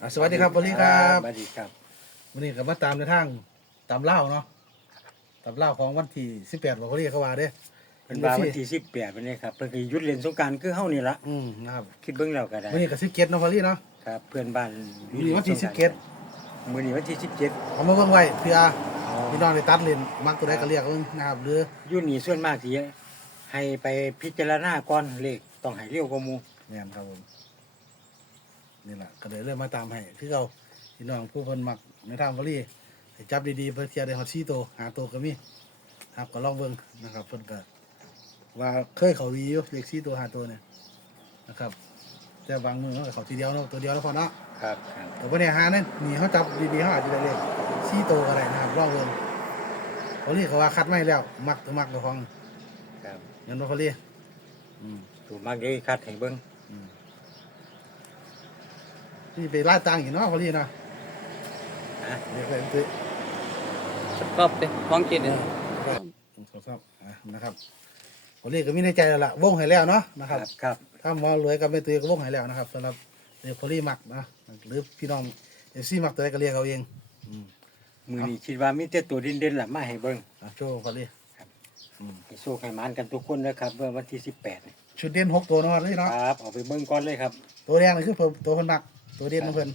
อะสวัสดีครับบริครับสวัสดีครับวันนี้ก็มาตามในทางตามเล่าเนาะตามเล่าของวันที่สิบแปดบอกเขาเรียกเขาว่าเด้เป็นว่าวันที่สิบแปดวันนี้ครับเพิ่นก็หยุดเล่นสงกรารคือเฮานี่ละอืมนะครับคิดเบิ่งแล้วก็ได้วันนี้ก็สิบเจ็ดเนาะพอลี่เนาะครับ เพื่อนบ้านมื้อนี้วันที่สงกรานต์สิบเจ็ดมื้อนี้วันที่สิบเจ็ดเอามาเบิ่งไว้เพื่อพี่น้องได้ตัดเลนมักตัวใดก็เรียกเอานะครับหรืออยู่นี่ส่วนมากที่ให้ไปพิจารณาก่อนเลขต้องให้เร็วกว่าหมู่เนี่ยครับผม นี่แหละก็เลยเริ่มมาตามให้คือเราพี่น้องผู้คนมักในทางพอลี่ให้จับดีๆเพื่อเทียได้ฮอตซี่โตวหาตัวก็มีครับก็ลองเบิ่งนะครับเพิ่นก็ว่าเคยเขาวีอยู่เลขซี่ตัวหาตัวเนี่ยนะครับแต่บางมือเขาก็เขาทีเดียวเนาะตัวเดียวแล้วพอเนาะครับครับแต่ว่าเนี่ยหานั่นนี่เขาจับดีๆเขาอาจจะได้เลขซี่โตวอะไรนะครับลองเบิ่งเขาเรียกเขาว่าคัดไม่แล้ว มักตัวมักตัวของครับเงินว่าเขาเรียกอืมถูกมากเลยคัดให้เบิ่งอืม นี่ไปไล่ตังค์อีกเนาะเขาเรียกเนาะนะเรียกอะไรตัวรอบเต็มท้องกินเนี่ยสองสามอะนะครับเขาเรียกก็มีในใจแล้วล่ะวงให้แล้วเนาะนะคครัรับบครับ ถ้ามอรวยกับแม่ตุ้ยก็วงให้แล้วนะครับสำหรับเรียกเขาเรียกมักนะหรือพี่น้องเอฟซีมักตัวใดก็เรียกเขาเองอืมมื้อนี้คิดว่ามีแต่ตัวเด่นๆล่ะมาให้เบิ่งอะโชว์เขาเรียกให้โชคให้หมานกันทุกคนนะครับเมื่อวันที่ 18นี่ชุดเด่นหกตัวเนาะเลยเนาะครับ เอาไปเบิ่งก่อนเลยครับ ตัวแดงนี่คือเพิ่มตัวคนมัก ตัวเด่นของเพิ่น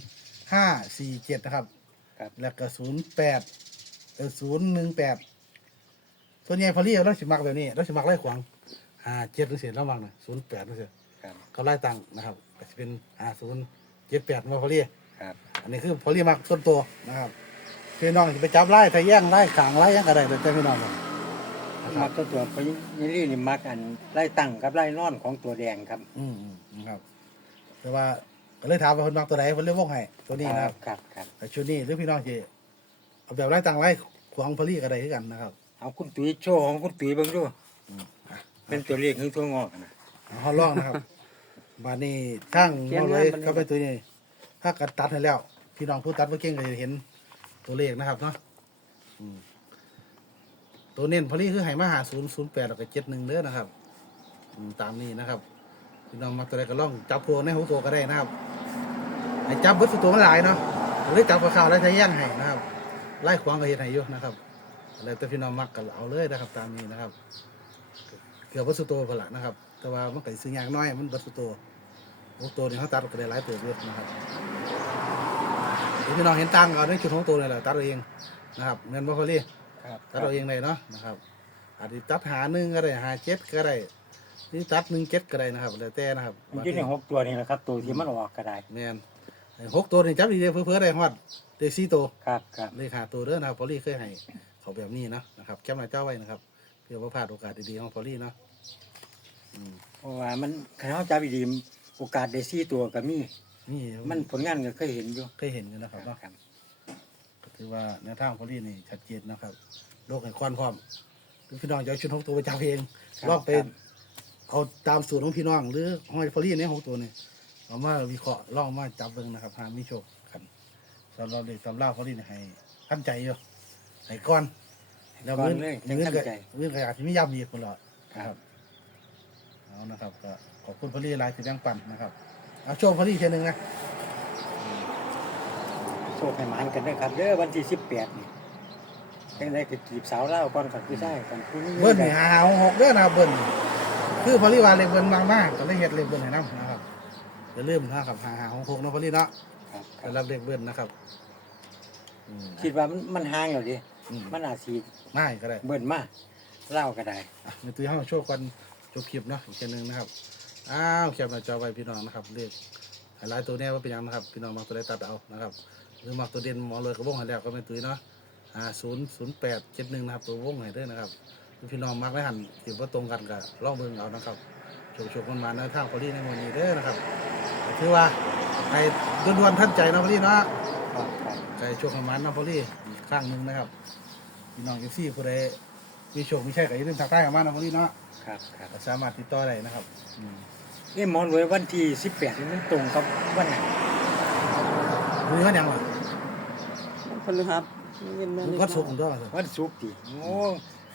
ห้าสี่เจ็ดนะครับ ครับ แล้วก็ศูนย์แปดเออศูนย์หนึ่งแปดส่วนใหญ่พอเรียกเราสิมักแบบนี้เราสิมักไล่ขวางห้าเจ็ดนั่นเสียระวังนะศูนย์แปดนั่นเสียครับเขาไล่ตังค์นะครับก็จะเป็นห้าศูนย์เจ็ดแปดมาพอเรียกครับอันนี้คือพอเรียกมักส่วนตัวนะครับพี่น้องจะไปจับไล่ทะแย่งไล่ขางไล่ยังกระไรแต่พี่น้องบอกนะคมัรับกตัวตัวเพราะยี่ลี่นี่มักอันไล่ตั้งกับไล่นอนของตัวแดงครับ อืมอืมนะครับ แต่ว่า ก็เลยถามว่าคนมักตัวไหนคนเรียกวงให้ตัวนี้นะครับครับครับแต่ชุดนี้หรือพี่น้องจะเอาแบบไล่ตังไล่ขวางพลีก็ได้คือกันนะครับเอาคุณตุ้ยโชว์ของคุณตุ้ยเบิ่งดูอืมอะเป็นตัวเลขของตัวงอกนะเอาเขาลองนะครับบานนี้ทั้งหมดเลยก็ไปตัวนี้ถ้ากัดตัดให้แล้วพี่น้องผู้ตัดผู้เก่งก็จะเห็นตัวเลขนะครับเนาะอืมตัวเน้นพลีคือให้มาหาศูนย์ศูนย์แปดแล้วก็เจ็ดหนึ่งเด้อนะครับอืมตามนี้นะครับ พี่น้องมาตัวใดก็ลองจับพวงในหัวตัวก็ได้นะครับ ให้จับเบิดสุดตัวมันหลายเนาะหรือจับกับข้าวไล่ทะแย่งให้นะครับไล่ขวางก็เห็นให้อยู่นะครับแล้วแต่พี่น้องมักก็เอาเลยนะครับ ตามนี้นะครับ เกือบวัสดุโตพนละนะครับ แต่ว่ามันก็สิซื้อยากน้อยมันวัสดุโตโอ้ตัวนี้เขาตัดก็ได้หลายตัวเยอะนะครับเดี๋ยวพี่น้องเห็นตังเอาในชุดของตัวนี่แหละตัดเอาเองนะครับเงินบ่พอลี่ครับตัดเอาเองเลยเนาะนะครับอาจจะตัดหาหนึ่งก็ได้หาเจ็ดก็ได้นี่ตัดหนึ่งเจ็ดก็ได้นะครับแล้วแต่นะครับมันอยู่ในหกตัวนี่แหละครับ ตัวที่มันออกก็ได้แมน ไอ้หกตัวนี่จับดีๆเพื่อๆได้ฮอดเด็กสี่ตัวครับครับเลขาตัวเด้อนะครับพอลี่เคยให้เขาแบบนี้เนาะนะครับแคปหน้าเจ้าไว้นะครับเพื่อว่าพลาดโอกาสดีๆของพอลี่เนาะอืมเพราะว่ามันเขาจับดีๆโอกาสได้สี่ตัวก็มี นี่มันผลงานก็เคยเห็นอยู่เคยเห็นอยู่นะครับเนาะครับ ก็ถือว่าแนวทางพอลี่นี่ชัดเจนนะครับโลกแห่งควันพร้อมคือพี่น้องจะเอาชุดหกตัวไปจับเองครับ ลองไปครับเอาตามสูตรของพี่น้องหรือห้อยพอลี่ในหกตัวนี่ เอามาวิเคราะห์ลองมาจับเบิ่งนะครับหามีโชคกันสำหรับเด็กสำหรับพอลี่นี่ให้ตั้งใจอยู่ให้ก้อนแล้วก่อนเงินเลยจังเงินตั้งก็ใจเงินก็อาจจะไม่ย่ำอีกคนละครันะครับบเอานะครับก็ขอบคุณพอลี่หลายที่แบ่งปันนะครับเอาโชว์พอลี่เช่นหนึ่งนะโชคให้หมานกันด้วยครับเด้อวันที่สิบแปดนี่จังได้ก็จีบสาวเล่าวก่อนกับผู้ชายกันผู้นี้เบิ้ลนี่หาหาหกเด้อนะครับเบิ้ลคือพอลี่ว่าเลขเบิ้ลบางมากก็เลยเฮ็ดเลขเบิ้ลให้น้ำนะครับ อย่าลืมนะครับหาหาหกหกเนาะพอลี่เนาะครับคสำหรับรับเลขเบิ้ลนะครับอืมคิดว่ามันมันห่างอยู่ดิอืมมันอาจสีง่ายก็ได้ เบิ่นมาเล่าวก็ได้ อะในตัวห้องโชว์กันจบคลิปเนาะอีกเช่นหนึ่งนะครับ อ้าวแคปหน้าจอไว้พี่น้องนะครับเลขไฮไลท์ตัวเนี้ยว่าเป็นหยังนะครับ พี่น้องมาตัวใดตัดเอานะครับหรือมักตัวเด่นหมอเลยกระวงให้แล้วก็เป็นตุ้ยเนาะอ่าศูนย์ศูนย์แปดเจ็ดหนึ่งนะครับตัววงให้เด้อนะครับพี่น้องมักไม่หันถือว่าตรงกันกับลองเบิ่งเอานะครับโชคโชคมันมาในทางพอดีในวันนี้เด้อนะครับ ถือว่าให้ด่วนๆท่านใจเนาะพอดีเนาะครับครับใจโชคประมาณเนาะพอดีอีกครั้งหนึ่งนะครับพี่น้องเอฟซีผู้ใดมีโชคมีใช่ก็อย่าลืมทักทายกันมาเนาะพอดีเนาะครับครับก็สามารถติดต่อได้นะครับอืมนี่หมอนไว้วันที่สิบแปดนี่มันตรงกับวันไหนมือเขายังวะพฤหัสเงินแม่มือก็สุกด้วยวันศุกร์ดิโอ้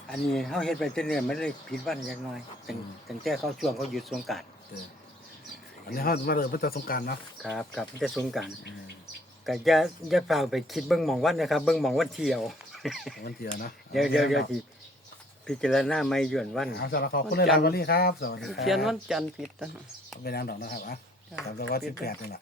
อันนี้เขาเฮ็ดไปเรื่อยๆมันเลยผิดวันอย่างน้อยตั้งตั้งแต่เขาช่วงเขาหยุดสงกราร เออ อันนี้เขามาเลยเพื่อสงกรารเนาะครับครับมันจะสงกรารอืมก็อย่าอย่าเปล่าไปคิดเบิ่งหมองวันนะครับ เบิ่งหมองวันเที่ยววันเดียวนะเดี๋ยวเดี๋ยวเดี๋ยวที่พิจารณาไม่หย่อนวัน เอาสำหรับขอบคุณในรายวันนี้ครับสวัสดีครับเขียนวันจันทร์ผิดนะ เป็นนางดอกนะครับอะจำได้ว่าสิบแปดนี่แหละ